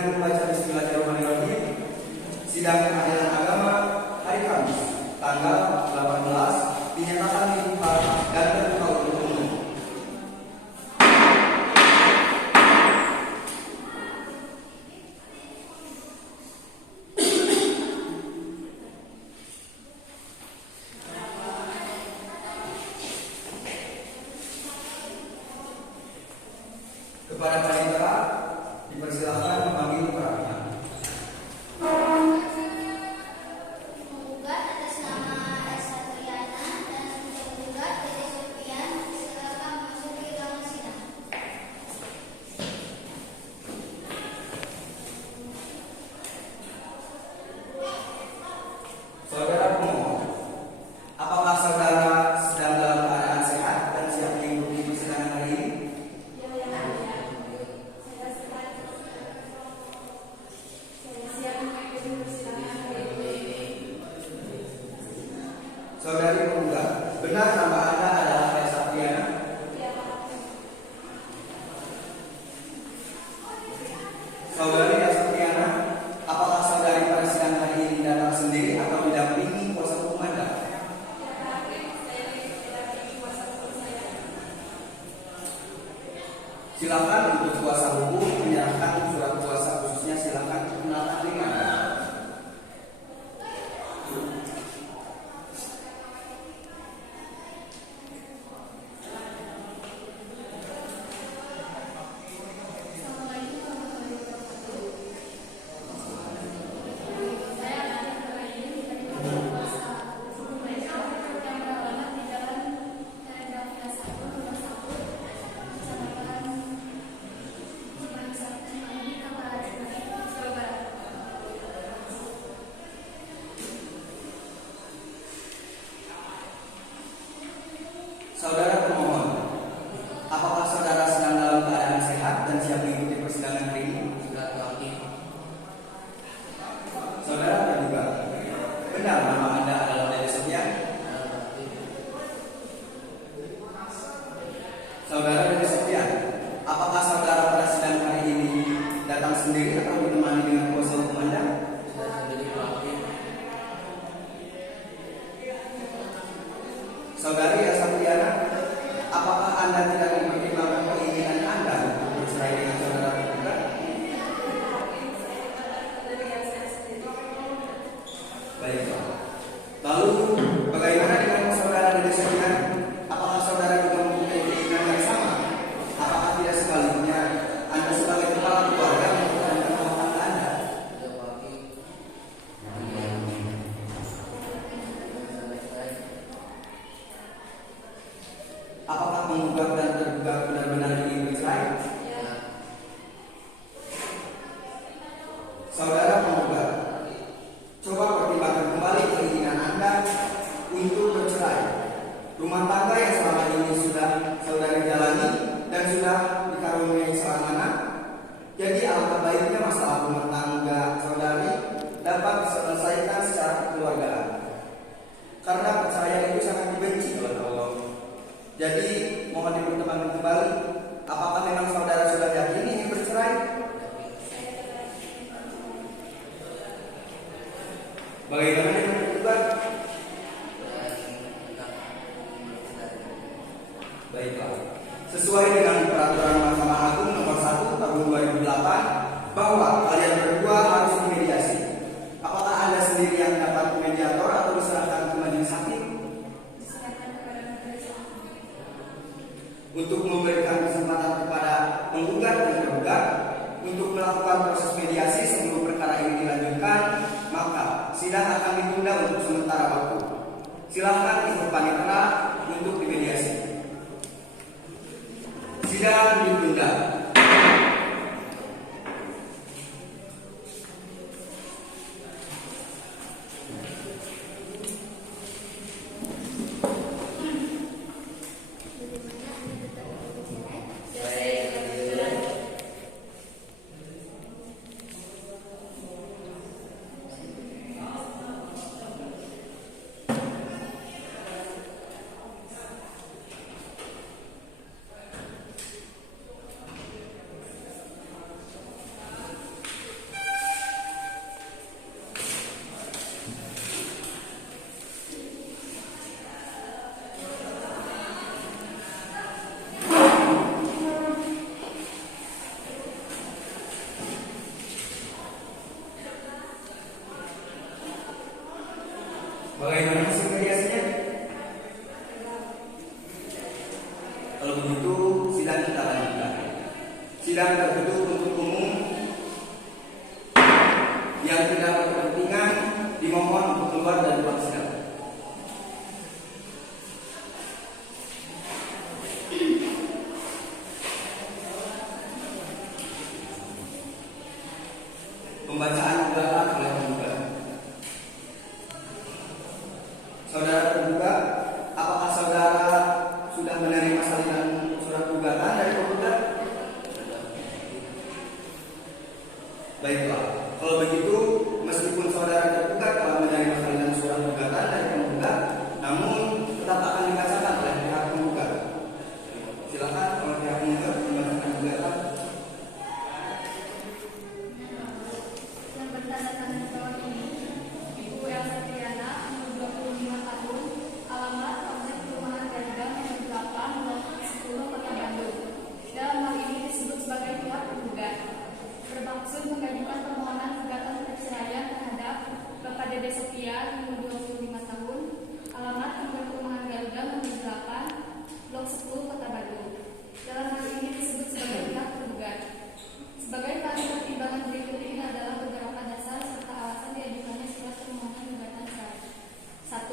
Dengan membaca Bismillahirrahmanirrahim, sidang pengadilan agama hari Kamis, tanggal 18 dinyatakan dibuka dan terbuka untuk umum. Kepada panitera dipersilakan memanggil keterangan. Menggugat atas nama Esa Triana dan tergugat Dede Sofian, silakan masuk ke ruangan sidang. Saudara pemohon, apakah saudara sedang dalam keadaan sehat dan siap mengikuti persidangan hari ini? Saudari penggugat, benar nama Anda adalah Esa Triana? Saudari Esa Triana, apakah saudari pada sidang hari ini datang sendiri atau didampingi kuasa hukum Anda? Silakan untuk kuasa hukum menyerahkan surat kuasa khususnya, silakan menatap dengan Anda. Saudara pemohon, apakah saudara sedang dalam keadaan sehat dan siap mengikuti persidangan hari ini? Saudara terduga, benar nama Anda adalah Dede Sofian? Saudara Dede Sofian, apakah saudara pada sidang hari ini datang sendiri atau ditemani dengan kuasa hukum Anda? Saudari Esa Triana, apakah Anda tidak mempertimbangkan keinginan Anda untuk bercerai dengan saudara tergugat? Baiklah. Lalu, bagaimana dengan saudara Dede Sofian? Apakah saudara juga mempunyai keinginan yang sama? Apakah tidak sebaliknya Anda sebagai kepala keluarga mempertahankan rumah tangga Anda? Apakah penggugat dan tergugat benar-benar ingin bercerai? Saudara penggugat, coba pertimbangkan kembali keinginan Anda untuk bercerai. Rumah tangga yang selama ini sudah saudari jalani dan sudah dikaruniai seorang anak. Jadi alangkah baiknya masalah rumah tangga saudari dapat diselesaikan secara kekeluargaan. Karena perceraian itu sangat dibenci oleh Allah. Jadi mohon dipertimbangkan kembali, apakah memang saudara sudah yakin ingin bercerai? Bagaimana dengan tergugat? Baiklah, sesuai dengan peraturan Mahkamah Agung nomor 1 tahun 2008 bahwa kalian berdua harus dimediasi. Apakah Anda sendiri yang dapat mediator atau diserahkan ke majelis hakim? Untuk memberikan kesempatan kepada penggugat dan tergugat untuk melakukan proses mediasi sebelum perkara ini dilanjutkan, maka sidang akan ditunda untuk sementara waktu. Silakan ikut panitera untuk dimediasi. Sidang ditunda. Bagaimana hasil mediasinya? Kalau begitu, sidang kita lanjutkan. Sidang tertutup untuk umum yang tidak berkepentingan dimohon untuk keluar dari ruang sidang. Pembacaan gugatan oleh penggugat. Saudara tergugat, apakah saudara sudah menerima salinan surat gugatan dari penggugat? Baiklah, kalau begitu, meskipun saudara tergugat telah menerima salinan surat gugatan dari penggugat, namun tetap akan dibacakan oleh pihak penggugat. Silakan oleh pihak penggugat membacakan gugatan. Yang bertanda tangan bawah ini, Ibu Elsa Triana, umur 25 tahun, alamat Komplek Perumahan Garuda nomor 8, Blok 10, Kota Bandung. Dalam hal ini disebut sebagai pihak penggugat. Bermaksud mengajukan permohonan gugatan perceraian terhadap Bapak Dede Sofian, umur 25 tahun, alamat Komplek Perumahan Garuda nomor 8, Blok 10, Kota Bandung. Dalam hal ini disebut sebagai pihak penggugat. Sebagai bahan pertimbangan berikut ini adalah beberapa dasar serta alasan diajukannya surat permohonan gugatan cerai. 1.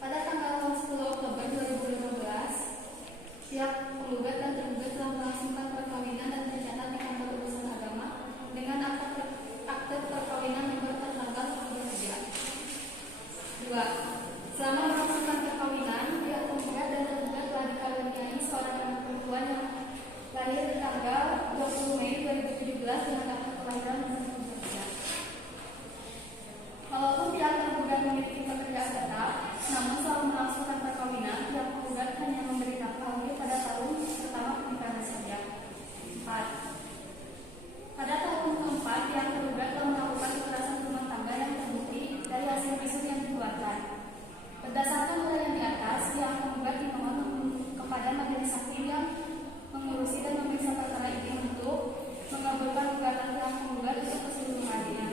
Pada tanggal 10 Oktober 2015, pihak penggugat dan tergugat telah melangsungkan perkawinan dan tercatat di kantor urusan agama dengan akte perkawinan nomor tertanggal 23. 2. Selama melangsungkan perkawinan, pihak penggugat dan tergugat telah dikaruniai seorang anak perempuan yang lahir di tanggal 20 Mei 2017 dengan akte kelahiran nomor 23. Walaupun pihak tergugat memiliki pekerjaan tetap, namun selama melangsungkan perkawinan, pihak penggugat hanya memberi nafkah pada tahun pertama pernikahan saja. 4. Pada tahun keempat, pihak tergugat telah melakukan kekerasan rumah tangga yang terbukti dari hasil visum yang dikeluarkan. Berdasarkan uraian di atas, pihak penggugat dimohon kepada majelis hakim yang mengurusi dan memeriksa perkara ini untuk mengabulkan gugatan pihak penggugat untuk keseluruhannya,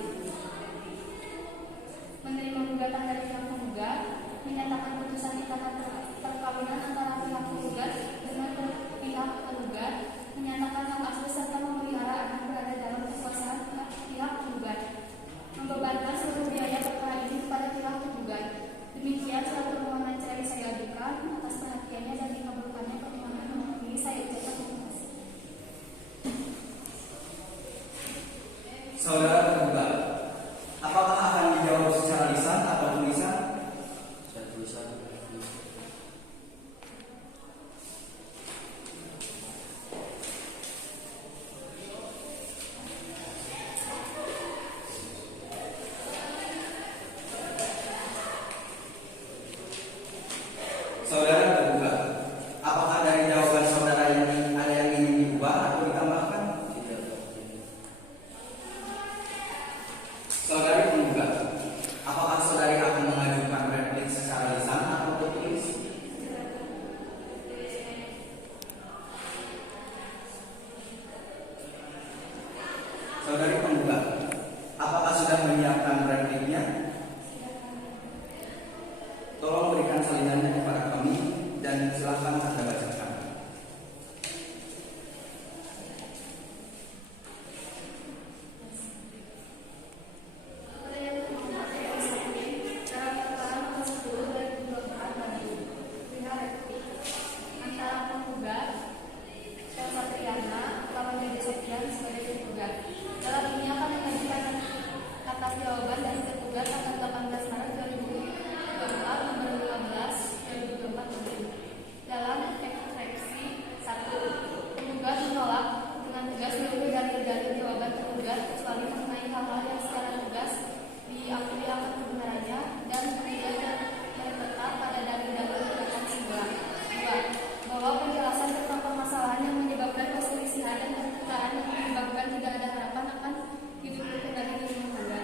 menerima gugatan dari pihak penggugat, menyatakan putusan ikatan perkawinan antara pihak penggugat dengan pihak tergugat, menyatakan hak asuh serta memelihara anak berada dalam kekuasaan pihak penggugat, membebankan seluruh biaya perkara ini kepada pihak tergugat. Demikian surat permohonan cerai saya ajukan. Atas perhatiannya dan dikabulkannya permohonan ini saya ucapkan terima kasih. Saudara tergugat, apakah akan dijawab secara lisan atau tulisan? Secara tulisan. Saudara tergugat, apakah dari jawaban saudara ini ada yang ingin diubah atau ditambahkan? Tidak. Saudari penggugat, apakah saudari akan mengajukan replik secara lisan atau tertulis? Saudari penggugat, apakah sudah menyiapkan repliknya? Tolong berikan salinannya kepada kami dan silakan Anda bacakan. Antara penggugat Elsa Triana lawan Dede Sofian sebagai tergugat. Dalam ini akan mengajukan atas jawaban dari tergugat tanggal 18 Maret 2024 nomor 15 2024. Dalam eksepsi 1, penggugat menolak dengan tegas seluruh dalil-dalil jawaban tergugat kecuali mengenai hal-hal yang secara tegas diakui akan kebenarannya dan tidak terletak pada dalil-dalil gugatan sebelah. 2. Bahwa penjelasan tentang permasalahan yang menyebabkan perselisihan dan pertukaran yang menyebabkan tidak ada harapan akan hidup kembali di rumah tangga.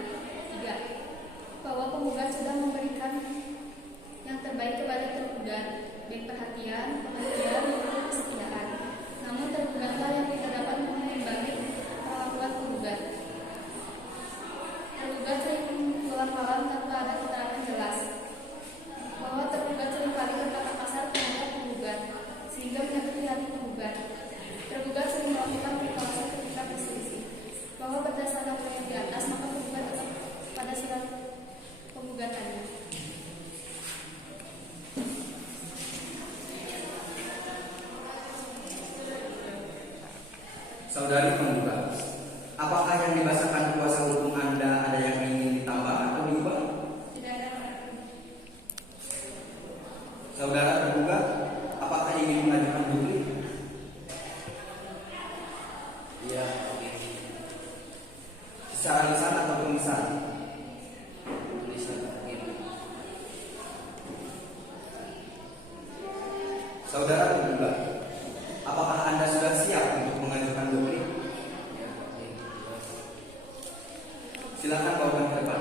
3. Bahwa penggugat sudah memberikan yang terbaik kepada tergugat, baik perhatian, pengertian, maupun kesetiaan. Namun tergugatlah yang tidak dapat mengimbangi perlakuan penggugat. Tergugat sering pulang malam tanpa ada keterangan jelas. secara lisan atau tulisan? tulisan ini. Saudara tergugat, apakah Anda sudah siap untuk mengajukan duplik? Ya, ini. Silakan bawakan ke depan.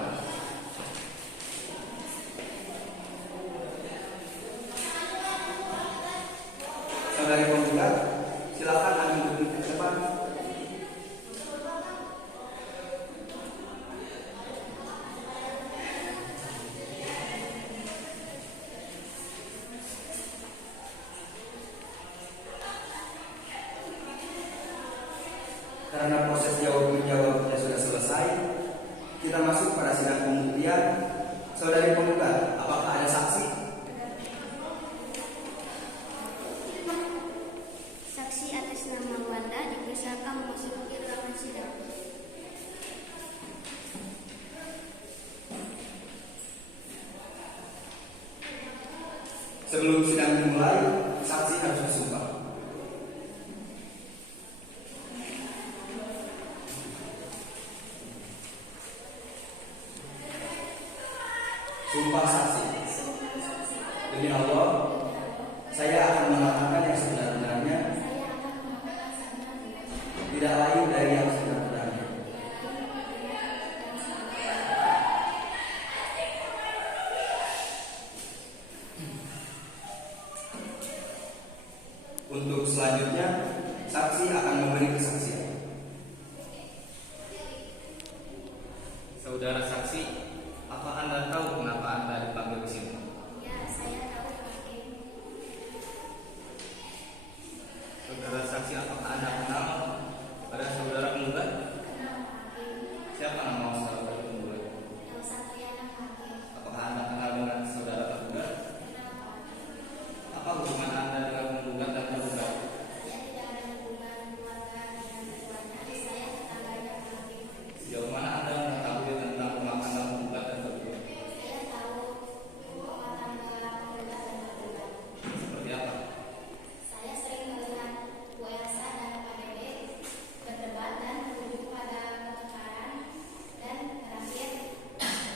Saudari penggugat, silakan ambil duplik ke depan. Karena proses jawab-menjawabnya sudah selesai, kita masuk pada sidang pembuktian. Saudari penggugat, apakah ada saksi? Saksi atas nama Wanda dipersilakan memasuki ruangan sidang. Sebelum sidang dimulai, saksi harus bersumpah. Sumpah saksi. Demi Allah, saya akan mengatakan yang sebenar-benarnya, Saya akan mengatakan sebenarnya tidak lain dari yang sebenar-benarnya. Untuk selanjutnya, saksi akan memberi kesaksian. Saudara saksi, apa Anda tahu kenapa Anda dipanggil di sini? Ya, saya tahu hakim. Saudara saksi, apakah Anda kenal pada saudara penggugat? Kenal hakim. Siapa nama saudara penggugat? Elsa Triana hakim. Apakah Anda kenal dengan saudara penggugat? Kenal hakim. Apa hubungan Anda dengan penggugat dan tergugat? Saya tidak ada hubungan keluarga dengan keduanya. Saya tetangganya hakim. Sejauh mana Anda mengetahui tentang pemakaman penggugat dan tergugat? Saya tahu rumah tangga penggugat dan tergugat. Seperti apa? Saya sering melihat Bu Elsa dan Pak Dede berdebat dan berujung pada pertengkaran, dan terakhir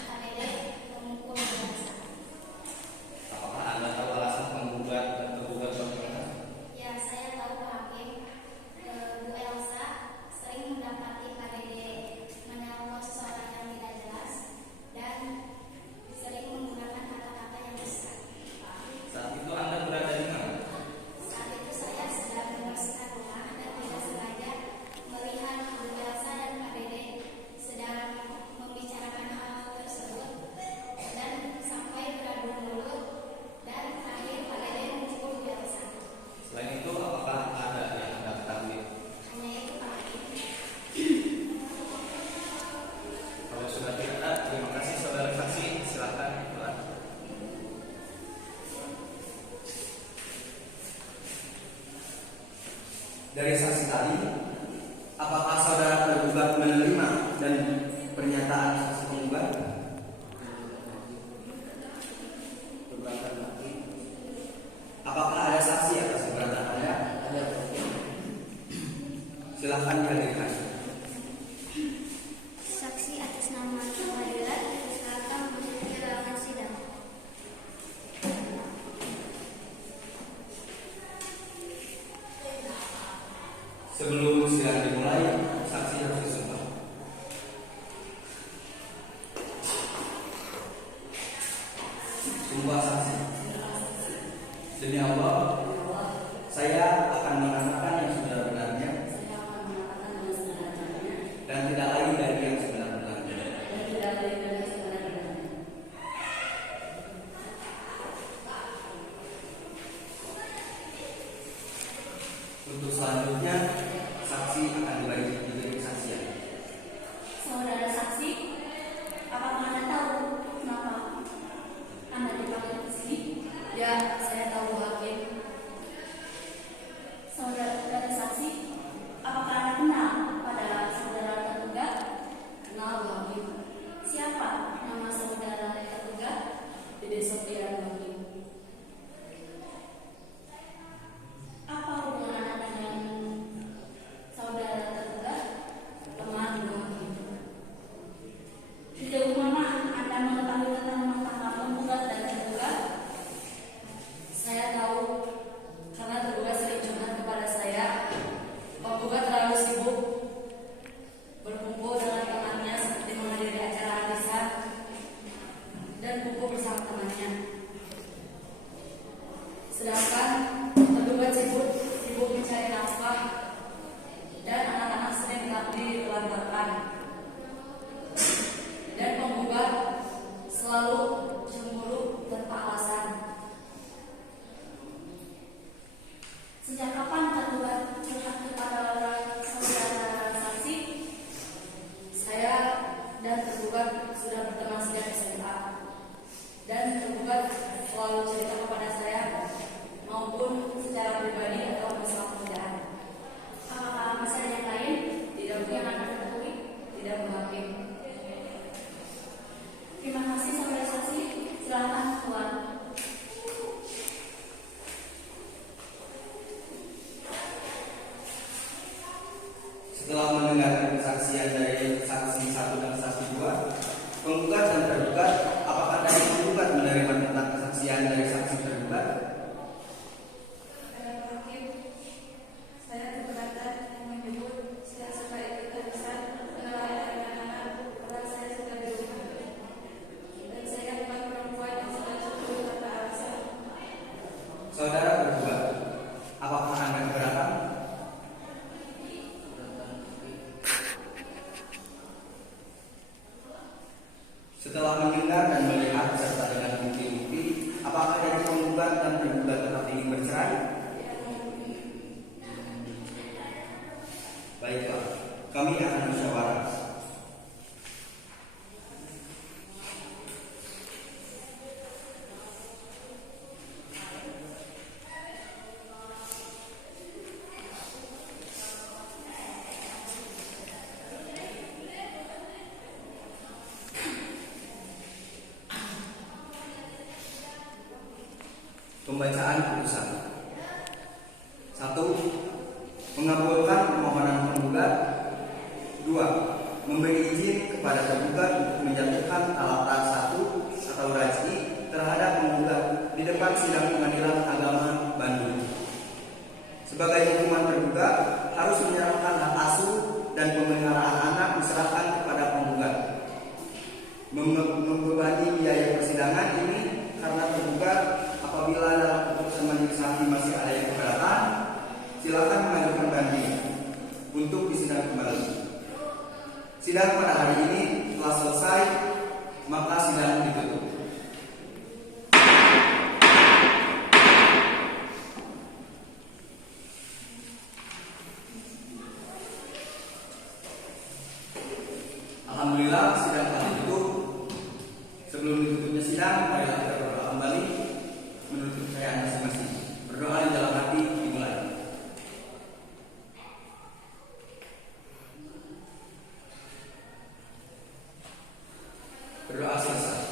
Pak Dede memukul Bu Elsa. Apakah Anda tahu alasan penggugat dan tergugat bertengkar? Ya, saya tahu Pak Hakim. Bu Elsa sering mendapati Pak Dede menelpon seseorang yang tidak jelas dan sering menggunakan kata-kata yang besar. Saat itu Anda berada di mana? Saat itu saya sedang membersihkan rumah dan tidak sengaja melihat Bu Elsa dan Pak Dede sedang membicarakan hal tersebut dan sampai beradu mulut, dan terakhir Pak Dede memukul Bu Elsa. Selain itu, apakah ada yang Anda ketahui? Hanya itu Pak Hakim. Kalau sudah tidak ada, terima kasih saudara saksi. Silakan pulang. Dari saksi tadi, apakah saudara tergugat menerima dan pernyataan saksi penggugat? Keberatan lagi. Apakah ada saksi atas keberatan Anda? Ada. Silakan dihadirkan. Saksi atas nama pengadilan dipersilakan memasuki ruangan sidang. Sebelum sidang dimulai, saksi harus bersumpah. sudah berteman sejak SMA. Dan tergugat selalu cerita kepada saya maupun secara pribadi atau masalah pekerjaan. Apakah masalah yang lain Tidak yang akan diketahui? tidak menghakim. Terima kasih saudara saksi. Silakan keluar. Setelah mendengarkan kesaksian dari saksi 1 dan saksi 2, penggugat dan tergugat, apakah dari penggugat menerima tentang kesaksian dari saksi tergugat? Hakim, saya keberatan yang menyebut saya suka ikut arisan melayani anak-anak karena saya suka di rumah dan saya bukan perempuan yang suka cemburu tanpa alasan. Saudara tergugat, apakah Anda keberatan? Setelah mendengar dan melihat serta dengan bukti-bukti, apakah dari penggugat dan tergugat tetap ingin bercerai? Baiklah, kami akan musyawarah. Pembacaan putusan. 1. Mengabulkan permohonan penggugat. 2. Memberi izin kepada tergugat untuk menjatuhkan talaqan 1 atau raj'i terhadap penggugat di depan sidang Pengadilan Agama Bandung. Sebagai hukuman tergugat harus menyerahkan hak asuh dan pemeliharaan anak diserahkan kepada penggugat. Membebani biaya persidangan ini karena tergugat apabila dalam keputusan majelis hakim masih ada yang keberatan, silakan mengajukan banding untuk disidang kembali. Sidang pada hari ini telah selesai, maka sidang ditutup. Alhamdulillah sidang telah ditutup. Sebelum ditutupnya sidang, marilah kita berdoa kembali menurut kepercayaan masing-masing. Berdoa di dalam hati dimulai. Berdoa selesai.